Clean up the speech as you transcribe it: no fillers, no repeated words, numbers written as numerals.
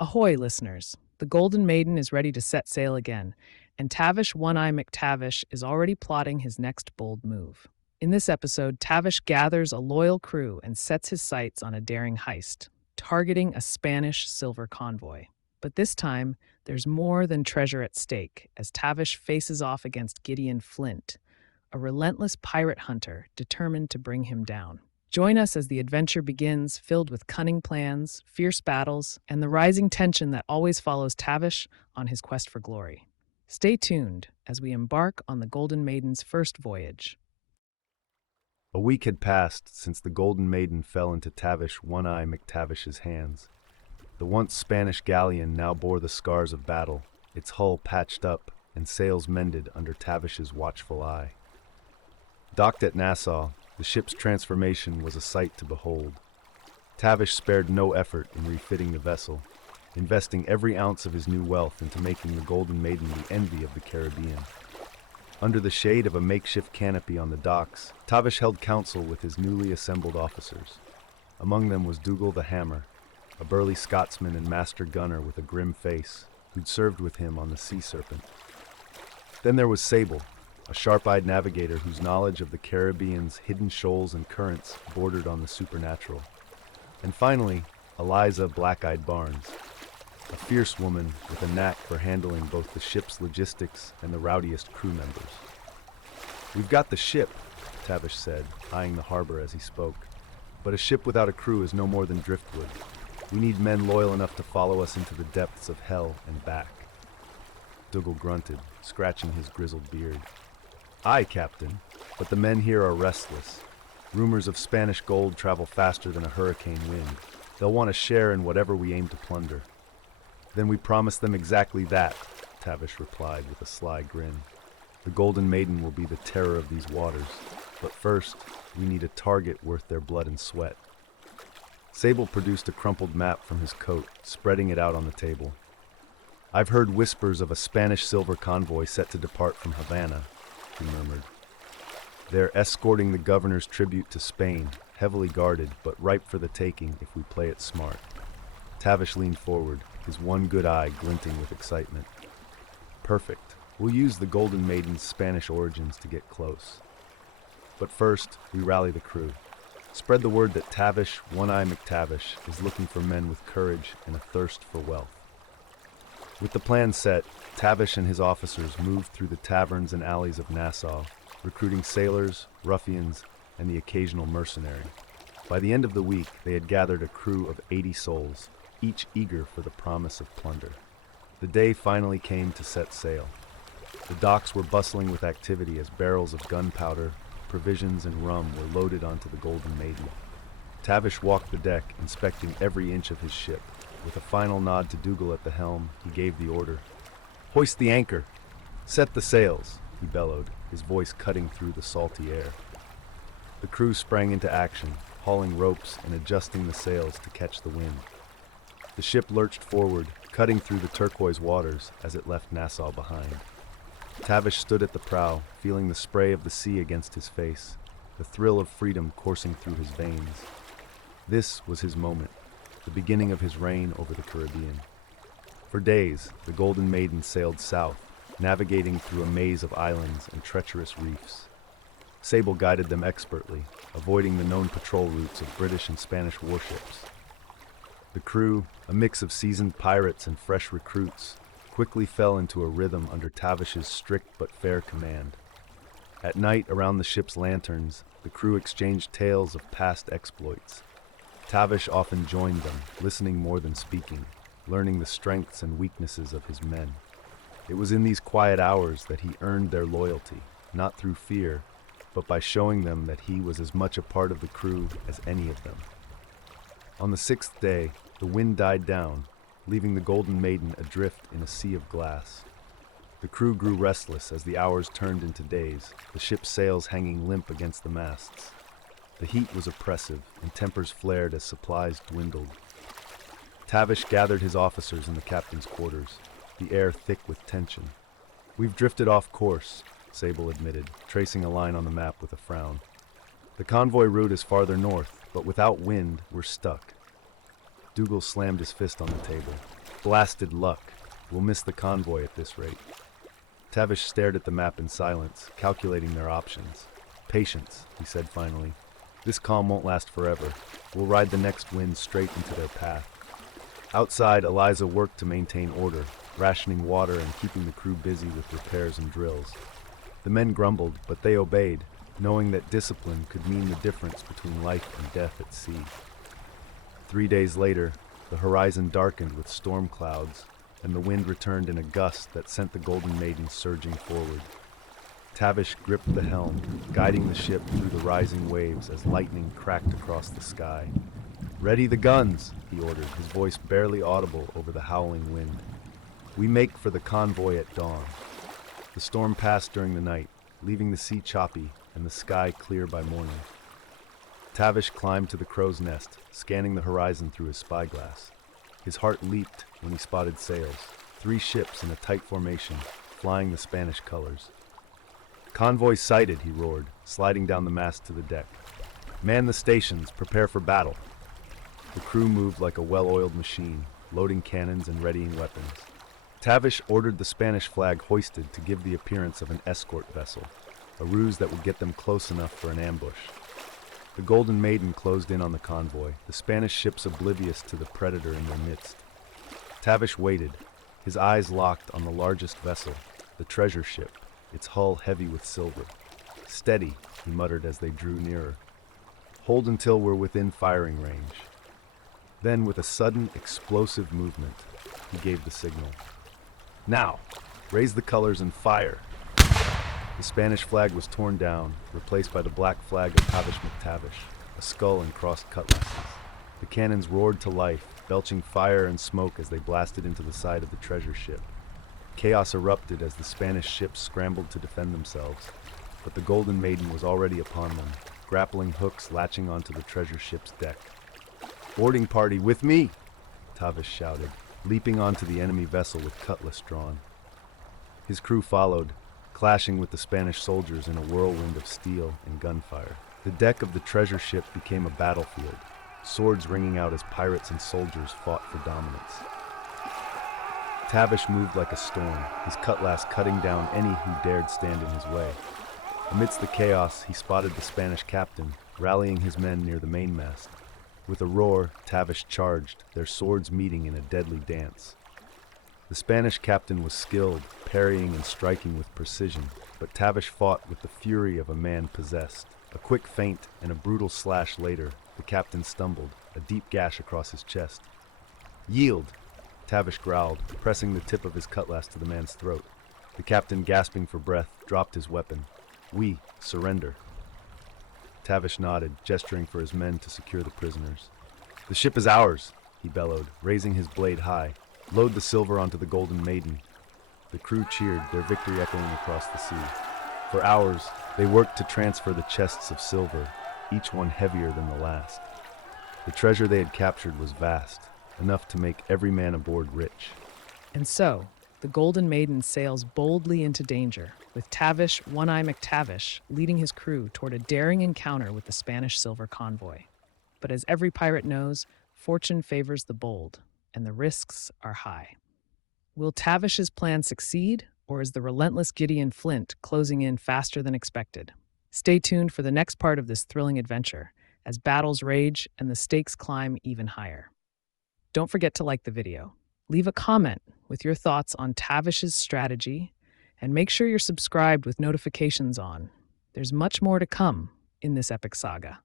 Ahoy, listeners! The Golden Maiden is ready to set sail again, and Tavish One-Eye McTavish is already plotting his next bold move. In this episode, Tavish gathers a loyal crew and sets his sights on a daring heist, targeting a Spanish silver convoy. But this time, there's more than treasure at stake as Tavish faces off against Gideon Flint, a relentless pirate hunter determined to bring him down. Join us as the adventure begins, filled with cunning plans, fierce battles, and the rising tension that always follows Tavish on his quest for glory. Stay tuned as we embark on the Golden Maiden's first voyage. A week had passed since the Golden Maiden fell into Tavish One-Eye McTavish's hands. The once Spanish galleon now bore the scars of battle, its hull patched up and sails mended under Tavish's watchful eye. Docked at Nassau, the ship's transformation was a sight to behold. Tavish spared no effort in refitting the vessel, investing every ounce of his new wealth into making the Golden Maiden the envy of the Caribbean. Under the shade of a makeshift canopy on the docks, Tavish held council with his newly assembled officers. Among them was Dougal the Hammer, a burly Scotsman and master gunner with a grim face, who'd served with him on the Sea Serpent. Then there was Sable, a sharp-eyed navigator whose knowledge of the Caribbean's hidden shoals and currents bordered on the supernatural. And finally, Eliza Black-Eyed Barnes, a fierce woman with a knack for handling both the ship's logistics and the rowdiest crew members. "We've got the ship," Tavish said, eyeing the harbor as he spoke. "But a ship without a crew is no more than driftwood. We need men loyal enough to follow us into the depths of hell and back." Dougal grunted, scratching his grizzled beard. "Aye, Captain, but the men here are restless. Rumors of Spanish gold travel faster than a hurricane wind. They'll want to share in whatever we aim to plunder." "Then we promise them exactly that," Tavish replied with a sly grin. "The Golden Maiden will be the terror of these waters, but first, we need a target worth their blood and sweat." Sable produced a crumpled map from his coat, spreading it out on the table. "I've heard whispers of a Spanish silver convoy set to depart from Havana," he murmured. "They're escorting the governor's tribute to Spain, heavily guarded, but ripe for the taking if we play it smart." Tavish leaned forward, his one good eye glinting with excitement. "Perfect. We'll use the Golden Maiden's Spanish origins to get close. But first, we rally the crew. Spread the word that Tavish One-Eye McTavish is looking for men with courage and a thirst for wealth." With the plan set, Tavish and his officers moved through the taverns and alleys of Nassau, recruiting sailors, ruffians, and the occasional mercenary. By the end of the week, they had gathered a crew of 80 souls, each eager for the promise of plunder. The day finally came to set sail. The docks were bustling with activity as barrels of gunpowder, provisions, and rum were loaded onto the Golden Maiden. Tavish walked the deck, inspecting every inch of his ship. With a final nod to Dougal at the helm, he gave the order. "Hoist the anchor! Set the sails!" he bellowed, his voice cutting through the salty air. The crew sprang into action, hauling ropes and adjusting the sails to catch the wind. The ship lurched forward, cutting through the turquoise waters as it left Nassau behind. Tavish stood at the prow, feeling the spray of the sea against his face, the thrill of freedom coursing through his veins. This was his moment, the beginning of his reign over the Caribbean. For days, the Golden Maiden sailed south, navigating through a maze of islands and treacherous reefs. Sable guided them expertly, avoiding the known patrol routes of British and Spanish warships. The crew, a mix of seasoned pirates and fresh recruits, quickly fell into a rhythm under Tavish's strict but fair command. At night, around the ship's lanterns, the crew exchanged tales of past exploits. Tavish often joined them, listening more than speaking, learning the strengths and weaknesses of his men. It was in these quiet hours that he earned their loyalty, not through fear, but by showing them that he was as much a part of the crew as any of them. On the 6th day, the wind died down, leaving the Golden Maiden adrift in a sea of glass. The crew grew restless as the hours turned into days, the ship's sails hanging limp against the masts. The heat was oppressive, and tempers flared as supplies dwindled. Tavish gathered his officers in the captain's quarters, the air thick with tension. "We've drifted off course," Sable admitted, tracing a line on the map with a frown. "The convoy route is farther north, but without wind, we're stuck." Dougal slammed his fist on the table. Blasted luck. We'll miss the convoy at this rate. Tavish stared at the map in silence, calculating their options. Patience, he said finally. This calm won't last forever. We'll ride the next wind straight into their path. Outside, Eliza worked to maintain order, rationing water and keeping the crew busy with repairs and drills. The men grumbled, but they obeyed, knowing that discipline could mean the difference between life and death at sea. 3 days later, the horizon darkened with storm clouds, and the wind returned in a gust that sent the Golden Maiden surging forward. Tavish gripped the helm, guiding the ship through the rising waves as lightning cracked across the sky. "Ready the guns," he ordered, his voice barely audible over the howling wind. "We make for the convoy at dawn." The storm passed during the night, leaving the sea choppy and the sky clear by morning. Tavish climbed to the crow's nest, scanning the horizon through his spyglass. His heart leaped when he spotted sails, 3 ships in a tight formation, flying the Spanish colors. "Convoy sighted," he roared, sliding down the mast to the deck. "Man the stations, prepare for battle." The crew moved like a well-oiled machine, loading cannons and readying weapons. Tavish ordered the Spanish flag hoisted to give the appearance of an escort vessel, a ruse that would get them close enough for an ambush. The Golden Maiden closed in on the convoy, the Spanish ships oblivious to the predator in their midst. Tavish waited, his eyes locked on the largest vessel, the treasure ship, its hull heavy with silver. "Steady," he muttered as they drew nearer. "Hold until we're within firing range." Then, with a sudden, explosive movement, he gave the signal. "Now, raise the colors and fire." The Spanish flag was torn down, replaced by the black flag of Tavish McTavish, a skull and crossed cutlasses. The cannons roared to life, belching fire and smoke as they blasted into the side of the treasure ship. Chaos erupted as the Spanish ships scrambled to defend themselves, but the Golden Maiden was already upon them, grappling hooks latching onto the treasure ship's deck. "Boarding party with me!" Tavish shouted, leaping onto the enemy vessel with cutlass drawn. His crew followed, clashing with the Spanish soldiers in a whirlwind of steel and gunfire. The deck of the treasure ship became a battlefield, swords ringing out as pirates and soldiers fought for dominance. Tavish moved like a storm, his cutlass cutting down any who dared stand in his way. Amidst the chaos, he spotted the Spanish captain, rallying his men near the mainmast. With a roar, Tavish charged, their swords meeting in a deadly dance. The Spanish captain was skilled, parrying and striking with precision, but Tavish fought with the fury of a man possessed. A quick feint and a brutal slash later, the captain stumbled, a deep gash across his chest. "Yield!" Tavish growled, pressing the tip of his cutlass to the man's throat. The captain, gasping for breath, dropped his weapon. "We surrender." Tavish nodded, gesturing for his men to secure the prisoners. "The ship is ours," he bellowed, raising his blade high. "Load the silver onto the Golden Maiden." The crew cheered, their victory echoing across the sea. For hours, they worked to transfer the chests of silver, each one heavier than the last. The treasure they had captured was vast, enough to make every man aboard rich. And so, the Golden Maiden sails boldly into danger, with Tavish, One-Eye McTavish, leading his crew toward a daring encounter with the Spanish silver convoy. But as every pirate knows, fortune favors the bold, and the risks are high. Will Tavish's plan succeed, or is the relentless Gideon Flint closing in faster than expected? Stay tuned for the next part of this thrilling adventure, as battles rage and the stakes climb even higher. Don't forget to like the video. Leave a comment with your thoughts on Tavish's strategy, and make sure you're subscribed with notifications on. There's much more to come in this epic saga.